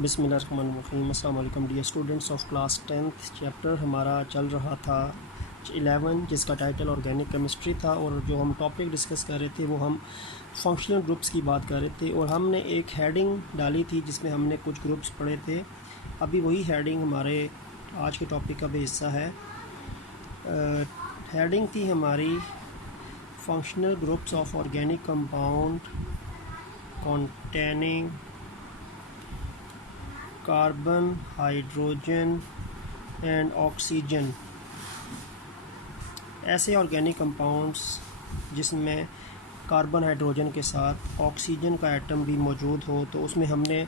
बिस्मिल्लाहिर्रहमानिर्रहीम। अस्सलाम वालेकुम dear students of class 10th। Chapter हमारा चल रहा था 11 जिसका टाइटल ऑर्गेनिक केमिस्ट्री था, और जो हम टॉपिक डिस्कस कर रहे थे वो हम फंक्शनल ग्रुप्स की बात कर रहे थे, और हमने एक हेडिंग डाली थी जिसमें हमने कुछ ग्रुप्स पढ़े थे। अभी वही हेडिंग हमारे आज के टॉपिक का भी हिस्सा है। हेडिंग थी हमारी functional groups of organic compound containing carbon, hydrogen and oxygen. ऐसे ऑर्गेनिक कंपाउंड्स जिसमें कार्बन हाइड्रोजन के साथ ऑक्सीजन का एटम भी मौजूद हो। तो उसमें हमने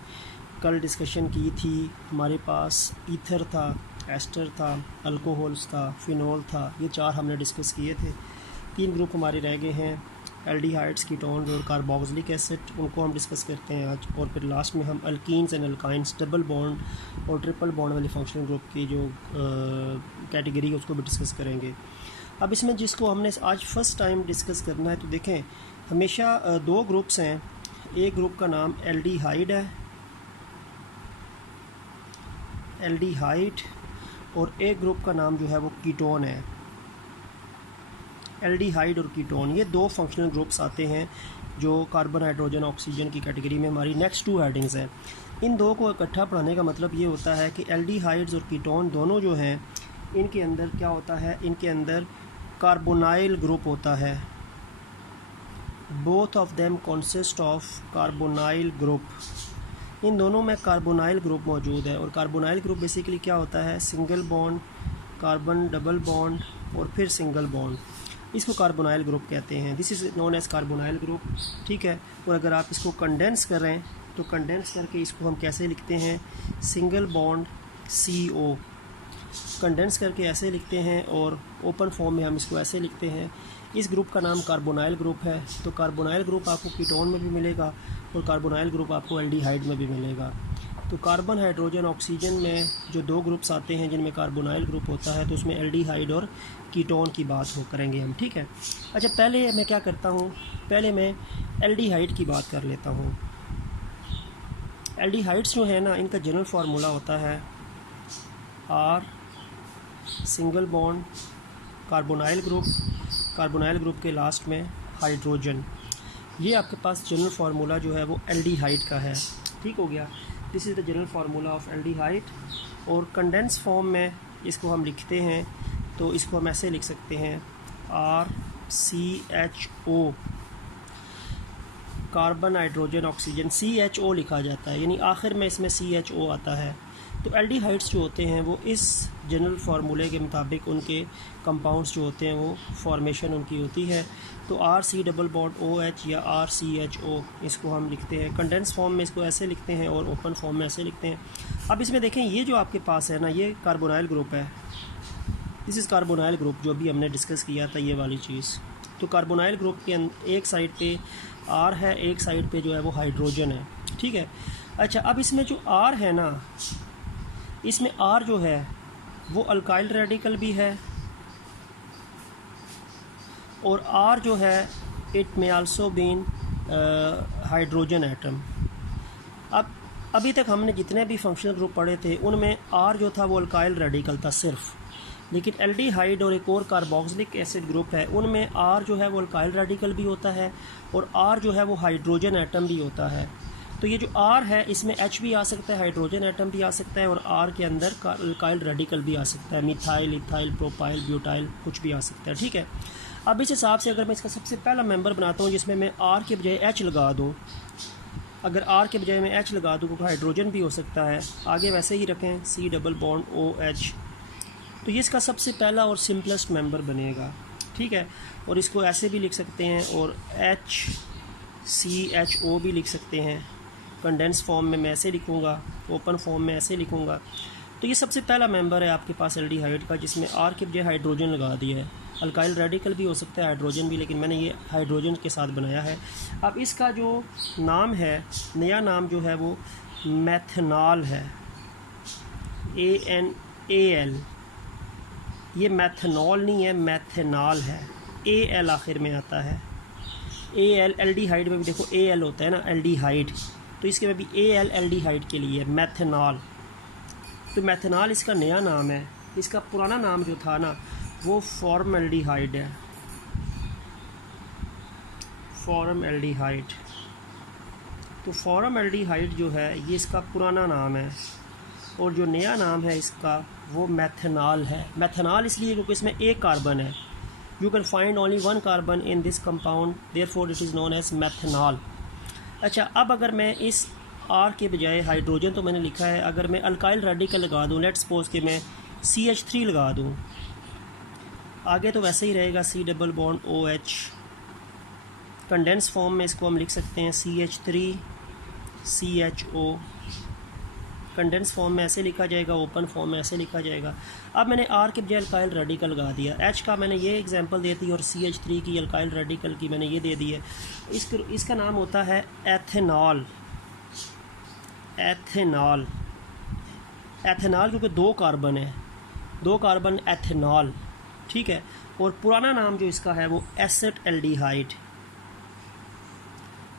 कल डिस्कशन की थी। हमारे पास ईथर था, एस्टर था, अल्कोहल्स था, फिनॉल था। ये चार हमने डिस्कस किए थे। 3 ग्रुप हमारे रह गए हैं, एल्डिहाइड्स, कीटोन्स और कार्बोक्सिलिक एसिड। उनको हम डिस्कस करते हैं आज। और फिर लास्ट में हम alkenes and alkynes, double bond और ट्रिपल बॉन्ड वाले फंक्शनल ग्रुप की जो कैटेगरी है उसको भी डिस्कस करेंगे। अब इसमें जिसको हमने आज फर्स्ट टाइम डिस्कस करना है, तो देखें हमेशा 2 ग्रुप्स हैं। एक ग्रुप का नाम एल्डिहाइड है, एल्डिहाइड, और एक ग्रुप का नाम जो है वो कीटोन है। एल्डिहाइड और कीटोन, ये 2 फंक्शनल ग्रुप्स आते हैं जो कार्बन, हाइड्रोजन, ऑक्सीजन की कैटेगरी में हमारी नेक्स्ट 2 हेडिंग्स हैं। इन 2 को इकट्ठा पढ़ाने का मतलब ये होता है कि एल्डिहाइड्स और कीटोन दोनों जो हैं, इनके अंदर क्या होता है, इनके अंदर कार्बोनाइल ग्रुप होता है। Both of them consist of carbonyl group. इन दोनों में कार्बोनाइल ग्रुप मौजूद है। और कार्बोनाइल ग्रुप बेसिकली क्या होता है, single bond, carbon double bond और फिर सिंगल बॉन्ड। इसको कार्बोनाइल ग्रुप कहते हैं। This is known as carbonyl group, ठीक है। और अगर आप इसको कंडेंस करें तो कंडेंस करके इसको हम कैसे लिखते हैं, सिंगल बॉन्ड CO। कंडेंस करके ऐसे लिखते हैं, और ओपन फॉर्म में हम इसको ऐसे लिखते हैं। इस ग्रुप का नाम कार्बोनाइल ग्रुप है। तो कार्बोनाइल ग्रुप आपको कीटोन में भी मिलेगा और कार्बोनाइल ग्रुप आपको एल्डिहाइड में भी मिलेगा। तो कार्बन, हाइड्रोजन, ऑक्सीजन में जो 2 ग्रुप्स आते हैं जिनमें कार्बोनाइल ग्रुप होता है, तो उसमें एल्डिहाइड और कीटोन की बात करेंगे हम, ठीक है। अच्छा, पहले मैं क्या करता हूँ, पहले मैं एल्डिहाइड की बात कर लेता हूँ। एल्डिहाइड्स जो है ना, इनका जनरल फार्मूला होता है R, single bond, carbonyl group, carbonyl group के लास्ट में हाइड्रोजन। ये आपके पास जनरल फार्मूला जो है वो एल्डिहाइड का है, ठीक हो गया। This is the general formula of aldehyde. और कंडेंस फॉर्म में इसको हम लिखते हैं, तो इसको हम ऐसे लिख सकते हैं RCHO, carbon, hydrogen, oxygen. CHO लिखा जाता है, यानी आखिर में इसमें CHO आता है। तो एल्डिहाइड्स जो होते हैं वो इस जनरल फार्मूले के मुताबिक उनके कंपाउंड्स जो होते हैं वो फॉर्मेशन उनकी होती है। तो RC डबल बॉन्ड OH या RCHO इसको हम लिखते हैं। कंडेंस फॉर्म में इसको ऐसे लिखते हैं और ओपन फॉर्म में ऐसे लिखते हैं। अब इसमें देखें, ये जो आपके पास है ना, ये कार्बोनाइल ग्रुप है। दिस इज़ कार्बोनाइल ग्रुप जो अभी हमने डिस्कस किया था, ये वाली चीज़। तो कार्बोनाइल ग्रुप के एक साइड पे R है, एक साइड पे जो है वो हाइड्रोजन है, ठीक है। अच्छा, अब इसमें जो R है ना, इसमें R जो है वो अल्काइल रेडिकल भी है, और R जो है इट में आल्सो बीन हाइड्रोजन एटम। अब अभी तक हमने जितने भी फंक्शनल ग्रुप पढ़े थे उनमें R जो था वो अल्काइल रेडिकल था सिर्फ, लेकिन एल्डिहाइड और एक और कार्बोक्सिलिक एसिड ग्रुप है, उनमें R जो है वो अल्काइल रेडिकल भी होता है और R जो है वो हाइड्रोजन एटम भी होता है। तो ये जो R है इसमें H भी आ सकता है, हाइड्रोजन एटम भी आ सकता है, और R के अंदर अल्काइल रेडिकल भी आ सकता है, मिथाइल, इथाइल, प्रोपाइल, ब्यूटाइल, कुछ भी आ सकता है, ठीक है। अब इस हिसाब से अगर मैं इसका सबसे पहला मेंबर बनाता हूँ जिसमें मैं R के बजाय H लगा दूँ, अगर R के बजाय मैं H लगा दूँ तो हाइड्रोजन भी हो सकता है, आगे वैसे ही रखें C डबल बॉन्ड OH, तो ये इसका सबसे पहला और सिंपलेस्ट मेंबर बनेगा, ठीक है। और इसको ऐसे भी लिख सकते हैं, और HCHO भी लिख सकते हैं। कंडेंस फॉर्म में मैं ऐसे लिखूँगा, ओपन फॉर्म में ऐसे लिखूँगा। तो ये सबसे पहला मेंबर है आपके पास एल्डिहाइड का, जिसमें R के बजाय हाइड्रोजन लगा दिया है। अल्काइल रेडिकल भी हो सकता है, हाइड्रोजन भी, लेकिन मैंने ये हाइड्रोजन के साथ बनाया है। अब इसका जो नाम है, नया नाम जो है वो मैथनॉल है, ANAL। ये मैथनॉल नहीं है, मैथनॉल है, AL आखिर में आता है। AL एल्डिहाइड में भी देखो AL होता है ना, एल्डिहाइड। तो इसके में भी AL एल्डिहाइड के लिए मैथनॉल। तो मैथनॉल इसका नया नाम है, इसका पुराना नाम जो था ना वो फॉर्मल्डिहाइड है, फॉर्मल्डिहाइड। तो फॉर्मल्डिहाइड जो है ये इसका पुराना नाम है और जो नया नाम है इसका वो मैथनॉल है। मैथनॉल इसलिए क्योंकि इसमें एक कार्बन है, you can find only one carbon in this compound, therefore it is known as methanol. अच्छा, अब अगर मैं इस R के बजाय हाइड्रोजन तो मैंने लिखा है, अगर मैं अल्काइल रेडिकल लगा दूँ, लेट्स सपोज कि मैं CH3 लगा दूँ, आगे तो वैसे ही रहेगा C double bond OH। Condense form में इसको हम लिख सकते हैं CH3 CHO। कंडेंस फॉर्म में ऐसे लिखा जाएगा, ओपन फॉर्म में ऐसे लिखा जाएगा। अब मैंने R के बजाय अल्काइल रेडिकल लगा दिया, H का मैंने ये एग्जांपल दे दी और CH3 की अल्काइल रेडिकल की मैंने ये दे दी है। इसका नाम होता है एथेनॉल। एथेनॉल, एथेनॉल क्योंकि दो कार्बन है, दो कार्बन एथेनॉल, ठीक है। और पुराना नाम जो इसका है वो एसेटल्डिहाइड।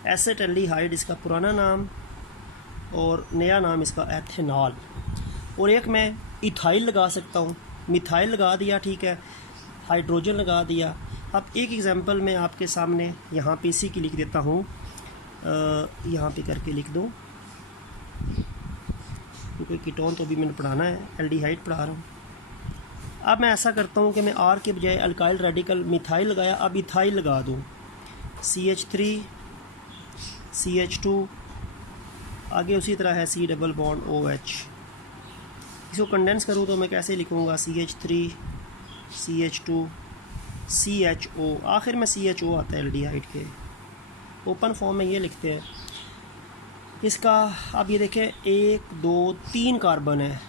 एसेटल्डिहाइड इसका पुराना नाम और नया नाम इसका एथेनॉल। और एक मैं इथाइल लगा सकता हूँ, मिथाइल लगा दिया, ठीक है, हाइड्रोजन लगा दिया। अब एक एग्जांपल मैं आपके सामने यहाँ पे इसी की लिख देता हूँ, यहाँ पे करके लिख दूँ क्योंकि कीटोन तो भी मैंने पढ़ाना है, एल्डिहाइड पढ़ा रहा हूँ। अब मैं ऐसा करता हूँ कि मैं R के बजाय अल्काइल रेडिकल मिथाइल लगाया, अब इथाइल लगा दूँ, CH3 CH2, आगे उसी तरह है C डबल बॉन्ड OH। इसको कंडेंस करूँ तो मैं कैसे लिखूँगा, CH3 CH2 CHO, आखिर में CHO आता है एल्डिहाइड के। ओपन फॉर्म में ये लिखते हैं इसका। अब ये देखें 1 2 3 कार्बन है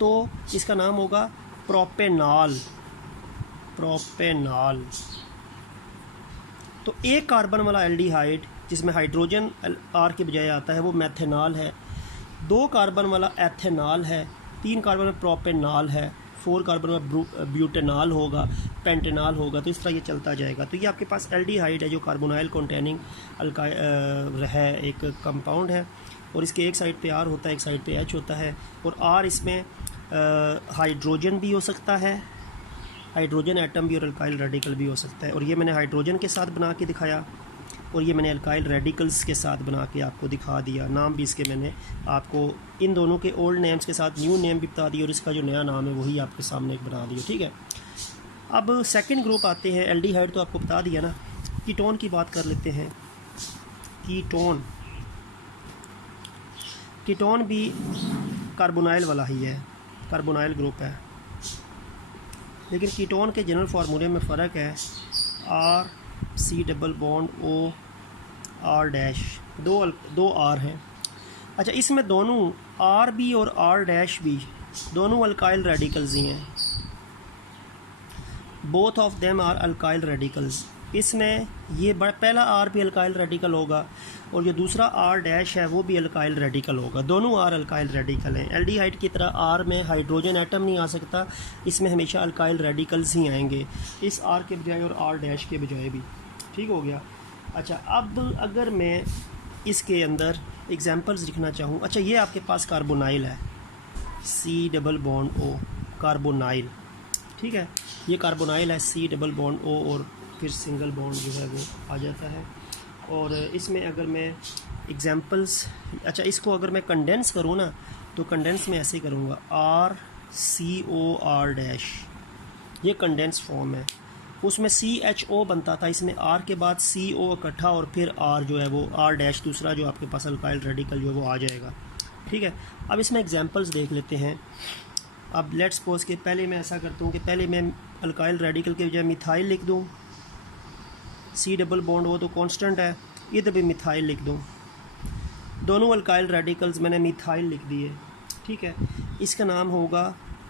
तो इसका नाम होगा प्रोपेनॉल। प्रोपेनॉल तो एक कार्बन वाला एल्डिहाइड जिसमें हाइड्रोजन R के बजाय आता है वो मैथेनॉल है, 2 कार्बन वाला एथेनॉल है, 3 कार्बन में प्रोपेनॉल है, 4 कार्बन में ब्यूटेनॉल होगा, पेंटेनॉल होगा। तो इस तरह ये चलता जाएगा। तो ये आपके पास एल्डिहाइड है जो कार्बोनाइल कंटेनिंग है, एक कंपाउंड है और इसके एक साइड पे R होता है, एक साइड पे H होता है। और R इसमें हाइड्रोजन भी हो सकता है, हाइड्रोजन एटम भी, और अल्काइल रेडिकल भी हो सकता है। और ये मैंने हाइड्रोजन के साथ बना के दिखाया और ये मैंने अल्काइल रेडिकल्स के साथ बना के आपको दिखा दिया। नाम भी इसके मैंने आपको इन दोनों के ओल्ड नेम्स के साथ न्यू नेम भी बता दिया और इसका जो नया नाम है वही आपके सामने एक बना दिया, ठीक है। अब सेकंड ग्रुप आते हैं, एल्डिहाइड तो आपको बता दिया ना। कीटोन की बात कर लेते हैं। कीटोन, कीटोन भी कार्बोनाइल वाला ही है, कार्बोनाइल ग्रुप है, लेकिन कीटोन के जनरल फार्मूले में फ़र्क है। R C double bond O R dash, दो R हैं। अच्छा, इसमें दोनों R भी और R डैश भी दोनों अल्काइल रेडिकल्स ही हैं। Both of them are alkyl radicals. इसमें ये पहला R भी अल्काइल रेडिकल होगा और जो दूसरा R डैश है वो भी अल्काइल रेडिकल होगा। दोनों R अल्काइल रेडिकल हैं। एल्डिहाइड की तरह R में हाइड्रोजन एटम नहीं आ सकता, इसमें हमेशा अल्काइल रेडिकल्स ही आएंगे, इस R के बजाय और R डैश के बजाय भी, ठीक हो गया। अच्छा, अब अगर मैं इसके अंदर एग्जांपल्स लिखना चाहूँ, अच्छा ये आपके पास कार्बोनाइल है, C double bond O, carbonyl, ठीक है, ये कार्बोनाइल है, C डबल बॉन्ड O और फिर सिंगल बॉन्ड जो है वो आ जाता है। और इसमें अगर मैं एग्जांपल्स, अच्छा इसको अगर मैं कंडेंस करूँ ना तो कंडेंस में ऐसे करूँगा, RCOR डैश, ये कंडेंस फॉर्म है। उसमें CHO बनता था, इसमें R के बाद CO इकट्ठा और फिर R जो है वो R डैश दूसरा जो आपके पास अल्काइल रेडिकल जो है वो आ जाएगा, ठीक है। अब इसमें एग्जांपल्स देख लेते हैं। अब लेट्स सपोज कि पहले मैं ऐसा करता हूँ कि पहले मैं अल्काइल रेडिकल के बजाय मिथाइल लिख दूँ, C डबल बॉन्ड वो तो कांस्टेंट है, इधर भी मिथाइल लिख दूँ, दोनों अल्काइल रेडिकल्स मैंने मिथाइल लिख दिए, ठीक है। इसका नाम होगा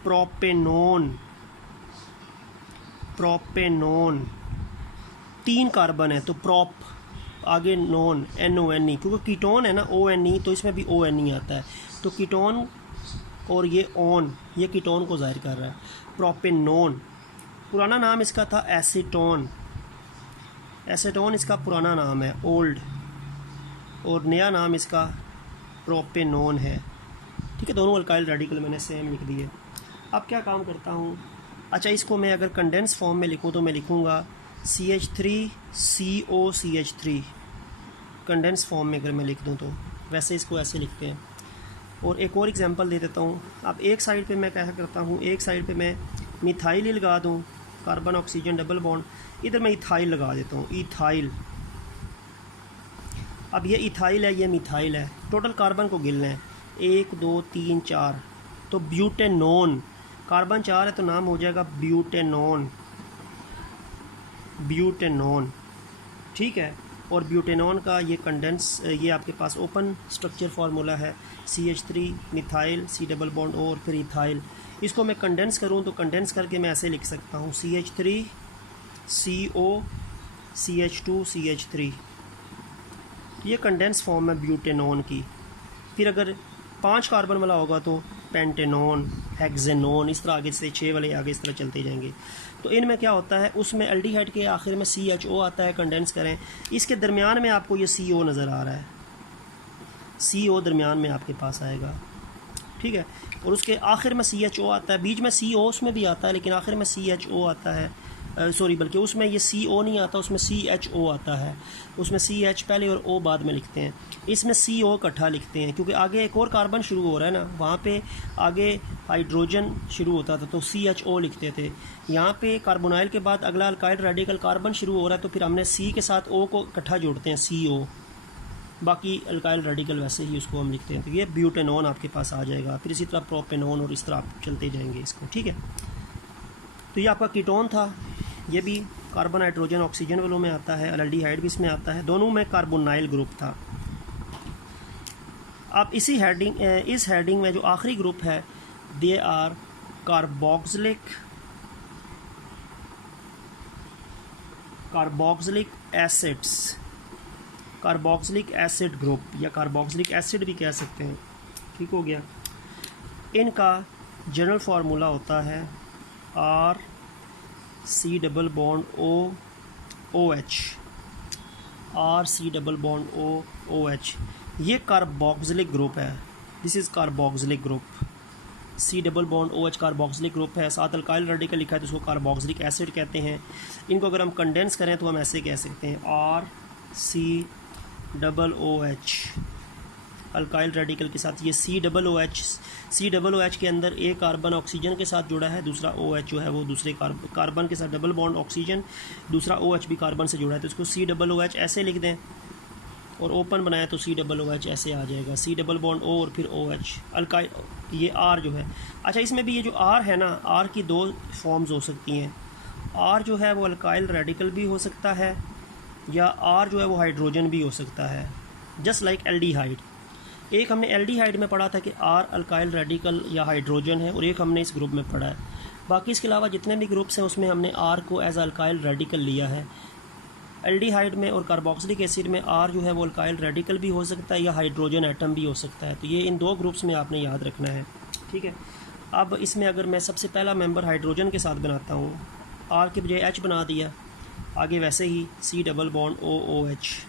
प्रोपेनोन। प्रोपेनोन, 3 कार्बन है तो प्रोप, आगे नोन NONE, क्योंकि कीटोन है ना ONE, तो इसमें भी ONE आता है, तो कीटोन और ये ऑन, ये कीटोन को जाहिर कर रहा है। प्रोपेनोन, पुराना नाम इसका था एसीटोन, एसीटोन इसका पुराना नाम है ओल्ड, और नया नाम इसका प्रोपेनोन है। ठीक है, दोनों अल्काइल रेडिकल मैंने सेम लिख दिए। अब क्या काम करता हूँ, अच्छा इसको मैं अगर कंडेंस फॉर्म में लिखूँ तो मैं लिखूँगा CH3COCH3। कंडेंस फॉर्म में अगर मैं लिख दूँ तो वैसे इसको ऐसे लिखते हैं। और एक और एग्जांपल दे देता हूँ। अब एक साइड पे मैं क्या करता हूँ, एक साइड पे मैं मिथाइल ही लगा दूँ, कार्बन ऑक्सीजन डबल बॉन्ड, इधर मैं इथाइल लगा देता हूँ, इथाइल। अब ये इथाइल है, ये मिथाइल है, टोटल कार्बन को गिनना है 1 2 3 4, तो ब्यूटेनोन, कार्बन 4 है तो नाम हो जाएगा ब्यूटेनोन, ब्यूटेनोन। ठीक है, और ब्यूटेनॉन का ये कंडेंस, ये आपके पास ओपन स्ट्रक्चर फार्मूला है, CH3 methyl C double bond O और फिर इथाइल। इसको मैं कंडेंस करूँ तो कंडेंस करके मैं ऐसे लिख सकता हूँ CH3 CO CH2 CH3। ये कंडेंस फॉर्म है ब्यूटेनॉन की। फिर अगर 5 कार्बन वाला होगा तो पेंटेनॉन, हेक्सेनॉन, इस तरह आगे से 6 वाले आगे इस तरह चलते जाएंगे। तो इनमें क्या होता है, उसमें एल्डिहाइड के आखिर में CHO आता है, कंडेंस करें, इसके दरमियान में आपको ये CO नज़र आ रहा है, CO दरमियान में आपके पास आएगा। ठीक है, और उसके आखिर में CHO आता है, बीच में CO उसमें भी आता है लेकिन आखिर में CHO आता है, सॉरी बल्कि उसमें ये CO नहीं आता, उसमें CHO आता है, उसमें CH पहले और O बाद में लिखते हैं, इसमें CO इकट्ठा लिखते हैं क्योंकि आगे एक और कार्बन शुरू हो रहा है ना, वहाँ पे आगे हाइड्रोजन शुरू होता था तो CHO लिखते थे। यहाँ पे कार्बोनाइल के बाद अगला अल्काइल रेडिकल कार्बन शुरू हो रहा है तो फिर हमने C के साथ O को इकट्ठा जोड़ते हैं, CO, बाकी अल्काइल रेडिकल वैसे ही उसको हम लिखते हैं। तो ये ब्यूटेनॉन आपके पास आ जाएगा, फिर इसी तरह प्रोपेनॉन और इस तरह आप चलते जाएंगे इसको। ठीक है, तो ये आपका कीटोन था, ये भी कार्बन हाइड्रोजन ऑक्सीजन वालों में आता है, एल्डिहाइड भी इसमें आता है, दोनों में कार्बोनाइल ग्रुप था। अब इसी हेडिंग, इस हेडिंग में जो आखिरी ग्रुप है, they are carboxylic acids, carboxylic acid group या कार्बोक्सिलिक एसिड भी कह सकते हैं। ठीक हो गया। इनका जनरल फार्मूला होता है RC double bond OH, RC double bond OH। ये कार्बोक्सिलिक ग्रुप है, this is carboxylic group. C double bond OH carboxylic group है, साथ अल्काइल रेडिकल लिखा है तो उसको कार्बोक्सिलिक एसिड कहते हैं। इनको अगर हम कंडेंस करें तो हम ऐसे कह सकते हैं RC double OH, alkyl radical के साथ ये C डबल OH के अंदर एक कार्बन ऑक्सीजन के साथ जुड़ा है, दूसरा OH जो है वो दूसरे कार्बन के साथ डबल बॉन्ड ऑक्सीजन, दूसरा OH भी कार्बन से जुड़ा है तो इसको C डबल OH ऐसे लिख दें, और ओपन बनाया तो C डबल OH ऐसे आ जाएगा, C डबल बॉन्ड O और फिर OH, अल्काइल, ये R जो है। अच्छा, इसमें भी ये जो R है ना, R की 2 फॉर्म्स हो सकती हैं। R जो है वो अल्काइल रेडिकल भी हो सकता है या R जो है वो हाइड्रोजन भी हो सकता है, जस्ट लाइक एल्डिहाइड। एक हमने एल्डिहाइड में पढ़ा था कि R अल्काइल रेडिकल या हाइड्रोजन है, और एक हमने इस ग्रुप में पढ़ा है। बाकी इसके अलावा जितने भी ग्रुप्स हैं उसमें हमने R को एज अल्काइल रेडिकल लिया है। एल्डिहाइड में और कार्बोक्सिलिक एसिड में R जो है वो अल्काइल रेडिकल भी हो सकता है या हाइड्रोजन एटम भी हो सकता है। तो ये इन 2 ग्रुप्स में आपने याद रखना है। ठीक है, अब इसमें अगर मैं सबसे पहला मेंबर हाइड्रोजन के साथ बनाता हूँ, R के बजाय H बना दिया, आगे वैसे ही C डबल बॉन्ड OH।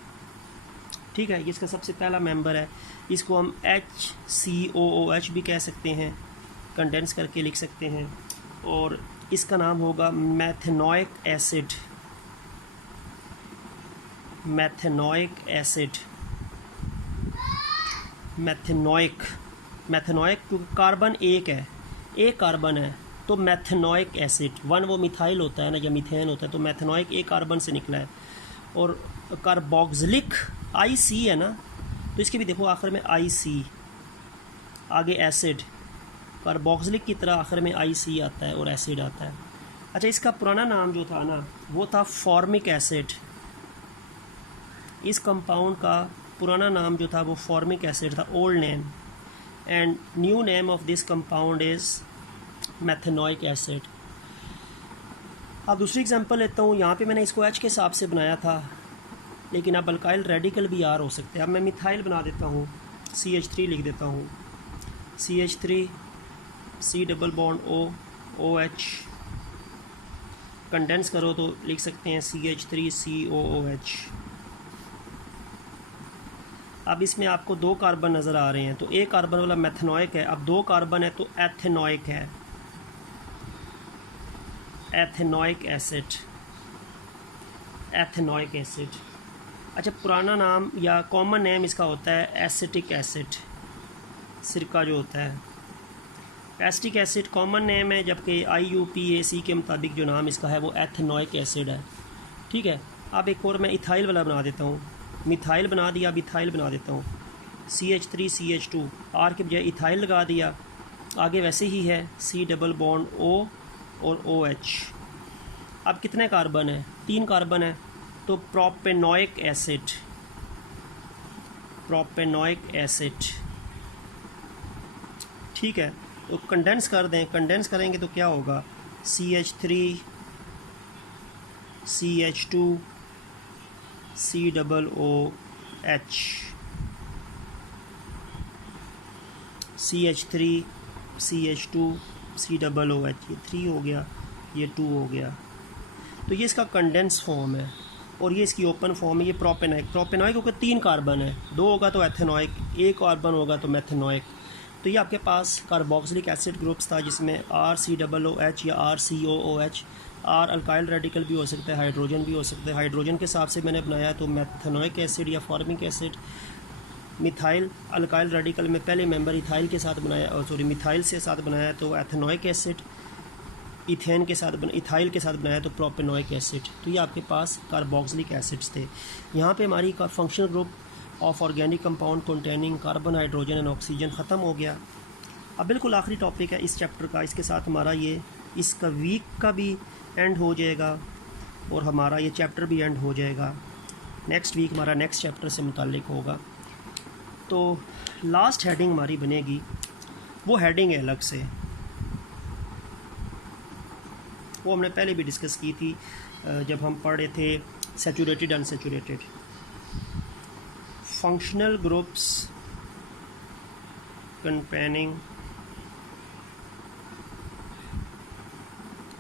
ठीक है, ये इसका सबसे पहला मेंबर है, इसको हम HCOOH भी कह सकते हैं, कंडेंस करके लिख सकते हैं, और इसका नाम होगा methanoic acid, methanoic acid, methanoic क्योंकि कार्बन एक है, एक कार्बन है तो मेथेनोइक एसिड, 1 वो मिथाइल होता है ना या मीथेन होता है, तो मेथेनोइक एक कार्बन से निकला है। और कार्बोक्सिलिक IC है ना, तो इसके भी देखो आखिर में IC, आगे एसिड, कार्बोक्सिलिक की तरह आखिर में IC आता है और एसिड आता है। अच्छा, इसका पुराना नाम जो था ना वो था फॉर्मिक एसिड, इस कंपाउंड का पुराना नाम जो था वो फॉर्मिक एसिड था, old name, and new name of this compound is methanoic acid. अब दूसरी एग्जांपल लेता हूँ, यहाँ पे मैंने इसको H के हिसाब से बनाया था, लेकिन अब अल्काइल रेडिकल भी R हो सकते हैं। अब मैं मिथाइल बना देता हूँ, CH3 लिख देता हूँ, CH3 C double bond OH, condense करो तो लिख सकते हैं CH3COOH। अब इसमें आपको 2 कार्बन नज़र आ रहे हैं, तो एक कार्बन वाला मेथनॉइक है, अब 2 कार्बन है तो एथेनॉइक है, एथेनॉइक एसिड, एथेनॉइक एसिड। अच्छा, पुराना नाम या कॉमन नेम इसका होता है एसिटिक एसिड, सिरका जो होता है। एसिटिक एसिड कॉमन नेम है, जबकि IUPAC के मुताबिक जो नाम इसका है वो एथेनॉइक एसिड है। ठीक है, अब एक और मैं इथाइल वाला बना देता हूँ, मिथाइल बना दिया, अब इथाइल बना देता हूँ। CH3CH2, R के बजाय इथाइल लगा दिया, आगे वैसे ही है C डबल बॉन्ड O और OH। अब कितने कार्बन है? 3 कार्बन है, तो प्रोपेनोइक एसिड, प्रोपेनोइक एसिड। ठीक है, तो कंडेंस कर दें, कंडेंस करेंगे तो क्या होगा? CH3 CH2 COOH, CH3 CH2 COOH, ये 3 हो गया, ये 2 हो गया। तो ये इसका कंडेंस फॉर्म है और ये इसकी ओपन फॉर्म है। ये प्रोपेनोइक, प्रोपेनोइक होकर 3 कार्बन है, 2 होगा तो एथेनोइक, 1 कार्बन होगा तो मेथेनोइक। तो ये आपके पास कार्बोक्सिलिक एसिड ग्रुप्स था, जिसमें RCOOH या RCOOH, R अल्काइल रेडिकल भी हो सकता है, हाइड्रोजन भी हो सकता है। हाइड्रोजन के हिसाब से मैंने बनाया तो मेथेनोइक एसिड या formic acid. Methyl alkyl radical में पहले मेंबर इथाइल के साथ बनाया, सॉरी मिथाइल से साथ बनाया तो एथेनोइक एसिड। इथेन के साथ इथाइल के साथ बनाया तो प्रोपेनोइक एसिड। तो ये आपके पास कार्बोक्सिलिक एसिड्स थे। यहाँ पे हमारी functional group of organic compound containing carbon, hydrogen and oxygen ख़त्म हो गया। अब बिल्कुल आखिरी टॉपिक है इस चैप्टर का, इसके साथ हमारा ये इसका वीक का भी एंड हो जाएगा और हमारा ये चैप्टर भी एंड हो जाएगा। नेक्स्ट वीक हमारा नेक्स्ट चैप्टर से मुताल्लिक होगा। तो लास्ट हेडिंग हमारी बनेगी, वो हेडिंग है अलग से, वो हमने पहले भी डिस्कस की थी जब हम पढ़ रहे थे saturated unsaturated. Functional groups containing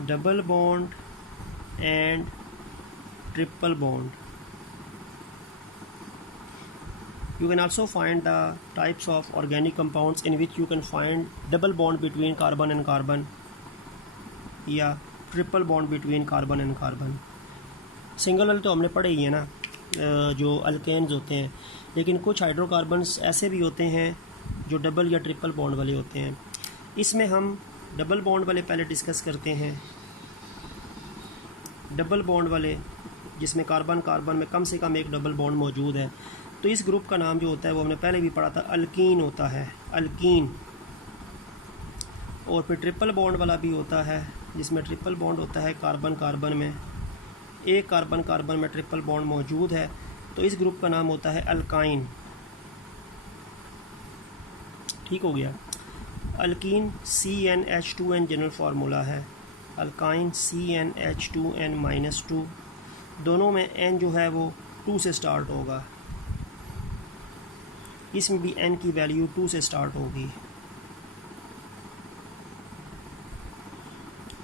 double bond and triple bond. You can also find the types of organic compounds in which you can find double bond between carbon and carbon या triple bond between carbon and carbon. Single वाले तो हमने पढ़े ही है ना, जो alkanes होते हैं, लेकिन कुछ हाइड्रोकार्बन्स ऐसे भी होते हैं जो डबल या ट्रिपल बॉन्ड वाले होते हैं। इसमें हम डबल बॉन्ड वाले पहले डिस्कस करते हैं। डबल बॉन्ड वाले जिसमें कार्बन कार्बन में कम से कम एक डबल बॉन्ड मौजूद है, तो इस ग्रुप का नाम जो होता है वो हमने पहले भी पढ़ा था, अल्कीन होता है, अल्कीन। और फिर ट्रिपल बॉन्ड वाला भी होता है, जिसमें ट्रिपल बॉन्ड होता है कार्बन कार्बन में, एक कार्बन कार्बन में ट्रिपल बॉन्ड मौजूद है, तो इस ग्रुप का नाम होता है अल्काइन। ठीक हो गया। अल्कीन CnH2n जनरल फार्मूला है, अल्काइन CnH2n-2, दोनों में n जो है वो 2 से स्टार्ट होगा, इसमें भी n की वैल्यू 2 से स्टार्ट होगी।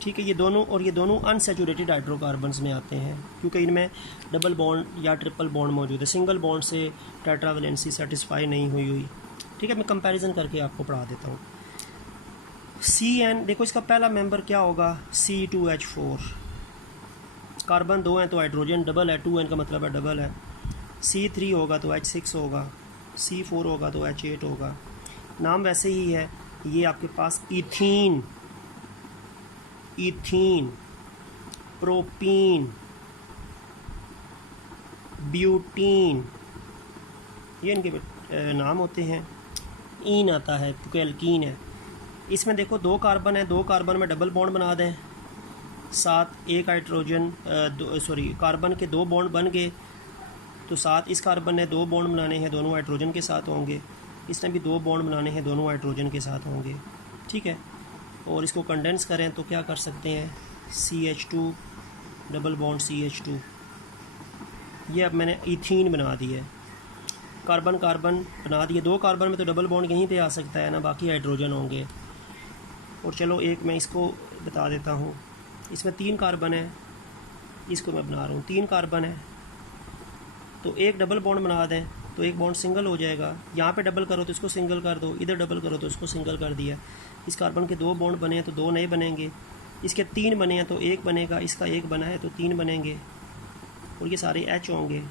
ठीक है, ये दोनों अनसैचुरेटेड हाइड्रोकार्बन्स में आते हैं, क्योंकि इनमें डबल बॉन्ड या ट्रिपल बॉन्ड मौजूद है, सिंगल बॉन्ड से टेट्रावैलेंसी सेटिस्फाई नहीं हुई। ठीक है, मैं कंपैरिजन करके आपको पढ़ा देता हूँ। Cn, देखो इसका पहला मेंबर क्या होगा, C2H4, कार्बन 2 हैं तो हाइड्रोजन डबल है, 2n का मतलब है डबल है। C3 होगा तो H6 होगा, C4 होगा तो H8 होगा। नाम वैसे ही है। ये आपके पास इथीन, इथीन, प्रोपीन, ब्यूटीन, ये इनके नाम होते हैं। ईन आता है क्योंकि अल्कीन है। इसमें देखो 2 कार्बन है, 2 कार्बन में डबल बॉन्ड बना दें, साथ एक हाइड्रोजन कार्बन के 2 बॉन्ड बन गए, तो साथ इस कार्बन ने 2 बॉन्ड बनाने हैं, दोनों हाइड्रोजन के साथ होंगे, इसने भी 2 बॉन्ड बनाने हैं, दोनों हाइड्रोजन के साथ होंगे। ठीक है, और इसको कंडेंस करें तो क्या कर सकते हैं, CH2 डबल बॉन्ड CH2, ये अब मैंने इथीन बना दिया है। कार्बन कार्बन बना दिए, 2 कार्बन में तो डबल बॉन्ड यहीं पे आ सकता है ना, बाकी हाइड्रोजन होंगे। और चलो एक मैं इसको बता देता हूँ, इसमें 3 कार्बन है, इसको मैं बना रहा हूँ 3 कार्बन है, तो एक डबल बॉन्ड बना दें, तो एक बॉन्ड सिंगल हो जाएगा। यहाँ पे डबल करो तो इसको सिंगल कर दो, इधर डबल करो तो इसको सिंगल कर दिया। इस कार्बन के 2 बॉन्ड बने हैं तो 2 नए बनेंगे, इसके 3 बने हैं तो 1 बनेगा, इसका 1 बना है तो 3 बनेंगे, और ये सारे H होंगे।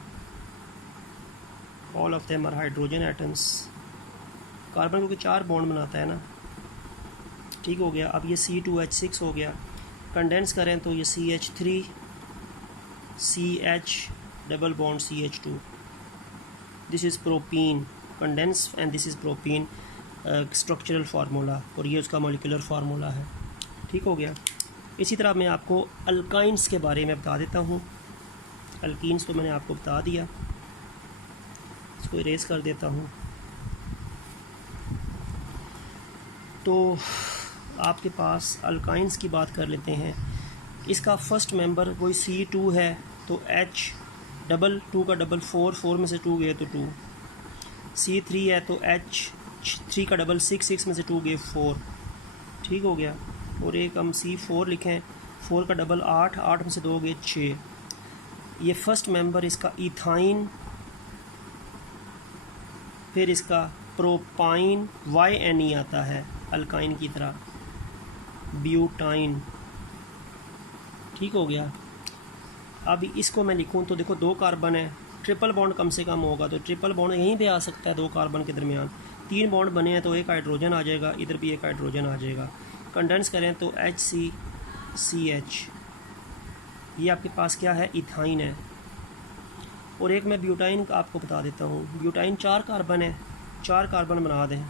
All of them are hydrogen atoms. Carbon क्योंकि 4 बॉन्ड बनाता है ना, ठीक हो गया। अब ये C2H6 हो गया। कंडेंस करें तो ये CH3 CH double bond CH2, this is propene condense and this is propene structural formula, और ये उसका मॉलिक्यूलर फार्मूला है, ठीक हो गया। इसी तरह मैं आपको अल्काइंस के बारे में बता देता हूँ। अल्कीन्स तो मैंने आपको बता दिया, इसको इरेज कर देता हूँ। तो आपके पास अल्काइंस की बात कर लेते हैं। इसका फर्स्ट मेंबर वही C2 है तो H डबल 2 का डबल 4, 4 में से 2 गए तो 2। C3 है तो H 3 का डबल 6, 6 में से 2 गए 4, ठीक हो गया। और एक हम C4 लिखें, 4 का डबल 8, 8 में से 2 गए 6। ये फर्स्ट मेंबर इसका इथाइन, फिर इसका प्रोपाइन YNE आता है अल्काइन की तरह, ब्यूटाइन, ठीक हो गया। अब इसको मैं लिखूं तो देखो 2 कार्बन है, ट्रिपल बॉन्ड कम से कम होगा तो ट्रिपल बॉन्ड यहीं पे आ सकता है 2 कार्बन के दरमियान। 3 बॉन्ड बने हैं तो एक हाइड्रोजन आ जाएगा, इधर भी एक हाइड्रोजन आ जाएगा। कंडेंस करें तो HCCH, ये आपके पास क्या है, इथाइन है। और एक मैं ब्यूटाइन का आपको बता देता हूँ। ब्यूटाइन 4 कार्बन है, 4 कार्बन बना दें,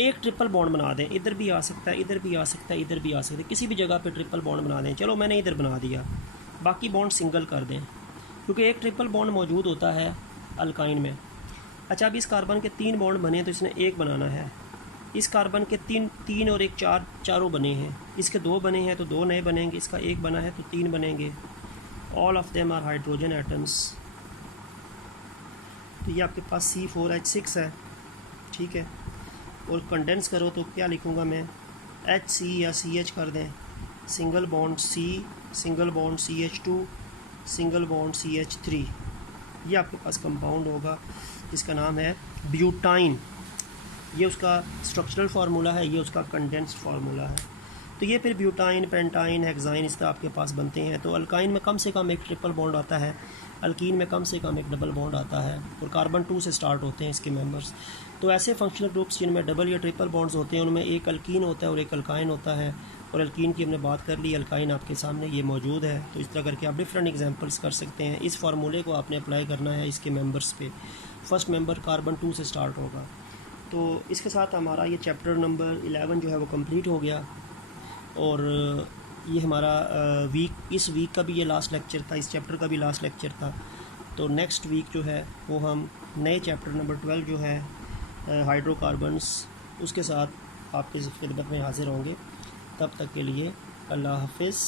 एक ट्रिपल बॉन्ड बना दें, इधर भी आ सकता है, इधर भी आ सकता है, इधर भी आ सकता है, किसी भी जगह पे ट्रिपल बॉन्ड बना दें। चलो मैंने इधर बना दिया, बाकी बॉन्ड सिंगल कर दें, क्योंकि एक ट्रिपल बॉन्ड मौजूद होता है अल्काइन में। अच्छा, अब इस कार्बन के 3 बॉन्ड बने तो इसने 1 बनाना है। इस कार्बन के 3 और 1 4, चारों बने हैं। इसके 2 बने हैं तो 2 नए बनेंगे, इसका 1 बना है तो 3 बनेंगे। All of them are hydrogen atoms. तो ये आपके पास C4H6 है, ठीक है। और कंडेंस करो तो क्या लिखूँगा मैं, HC या CH कर दें, single bond C, single bond CH2, single bond CH3। ये आपके पास कंपाउंड होगा जिसका नाम है ब्यूटाइन। ये उसका स्ट्रक्चरल फार्मूला है, ये उसका कंडेंस्ड फार्मूला है। तो ये फिर ब्यूटाइन, पेंटाइन, हेक्साइन इस तरह आपके पास बनते हैं। तो अल्काइन में कम से कम एक ट्रिपल बॉन्ड आता है, अल्कीन में कम से कम एक डबल बॉन्ड आता है, और कार्बन 2 से स्टार्ट होते हैं इसके मेंबर्स। तो ऐसे फंक्शनल ग्रुप्स जिनमें डबल या ट्रिपल बॉन्ड्स होते हैं उनमें एक अल्कीन होता है और एक अल्काइन होता है। और अल्कीन की हमने बात कर ली, अल्काइन आपके सामने ये मौजूद है। तो इस तरह करके आप डिफरेंट एग्जांपल्स कर सकते हैं। इस फार्मूले को आपने अप्लाई करना है इसके मेंबर्स पे। फर्स्ट मेंबर कार्बन 2 से स्टार्ट होगा। तो इसके साथ हमारा ये चैप्टर नंबर 11 जो है वो कंप्लीट हो गया। और ये हमारा इस वीक का भी ये लास्ट लेक्चर था, इस चैप्टर का भी लास्ट लेक्चर था। तो नेक्स्ट वीक जो है वो हम नए चैप्टर नंबर 12 जो है हाइड्रोकार्बन्स, उसके साथ आपके खिदमत में हाजिर होंगे। तब तक के लिए अल्लाह हाफिज़।